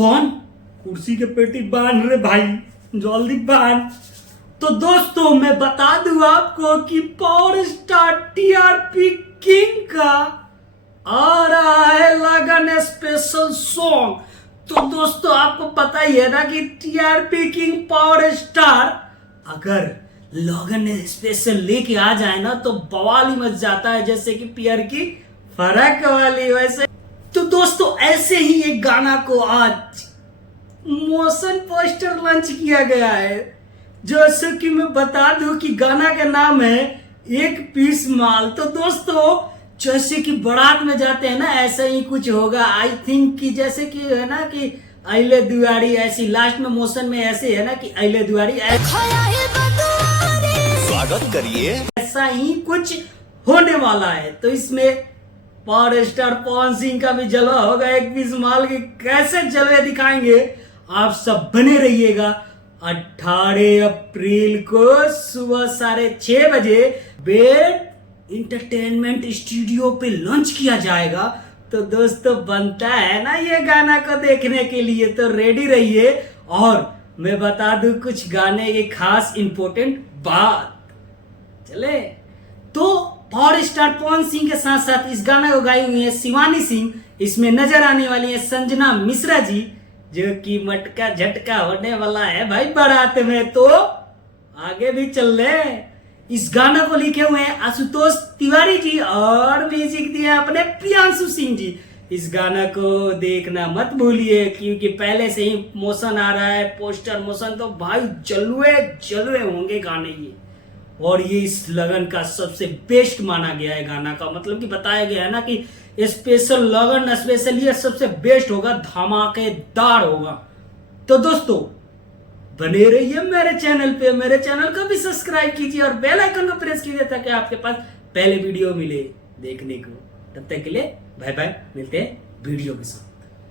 कौन? कुर्सी के पेटी बांध रहे भाई, जल्दी बांध। तो दोस्तों मैं बता दूं आपको कि पावर स्टार टीआरपी किंग का आ रहा है लगन स्पेशल सॉन्ग। तो दोस्तों आपको पता ही है ना कि टीआरपी किंग पावर स्टार अगर लगन स्पेशल लेके आ जाए ना तो बवाल ही मच जाता है, जैसे कि पियर की फर्क वाली। वैसे तो दोस्तों ऐसे ही एक गाना को आज मोशन पोस्टर लॉन्च किया गया है, जैसे कि मैं बता दूं कि गाना का नाम है एक पीस माल। तो दोस्तों जैसे कि बारात में जाते हैं ना, ऐसा ही कुछ होगा आई थिंक कि जैसे कि है ना कि अइले दुआरी, ऐसी लास्ट में मोशन में ऐसे है ना कि अइले दुआरी, स्वागत करिए। ऐसा ही कुछ होने वाला है। तो इसमें पावर स्टार पवन सिंह का भी जलवा होगा, एक पीस माल के कैसे जलवे दिखाएंगे। आप सब बने रहिएगा। 18 अप्रैल को सुबह 6:30 बजे बेड इंटरटेनमेंट स्टूडियो पे लॉन्च किया जाएगा। तो दोस्तों बनता है ना ये गाना को देखने के लिए, तो रेडी रहिए। और मैं बता दूं कुछ गाने की खास इंपॉर्टेंट बात, चले तो पावर स्टार पवन सिंह के साथ साथ इस गाना को गाई हुई है शिवानी सिंह। इसमें नजर आने वाली है संजना मिश्रा जी, जो कि मटका झटका होने वाला है भाई बारात में। तो आगे भी चल रहे। इस गाना को लिखे हुए हैं आशुतोष तिवारी जी और म्यूजिक दिया अपने प्रियांशु सिंह जी। इस गाना को देखना मत भूलिए, क्योंकि पहले से ही मोशन आ रहा है, पोस्टर मोशन, तो भाई जलवे जलवे होंगे गाने ये। और ये इस लगन का सबसे बेस्ट माना गया है गाना का, मतलब कि बताया गया है ना कि स्पेशल लगन स्पेशल ये सबसे बेस्ट होगा, धमाकेदार होगा। तो दोस्तों बने रहिए मेरे चैनल पे, मेरे चैनल को भी सब्सक्राइब कीजिए और बेल आइकन को प्रेस कीजिए ताकि आपके पास पहले वीडियो मिले देखने को। तब तक के लिए बाय बाय, मिलते हैं वीडियो के साथ।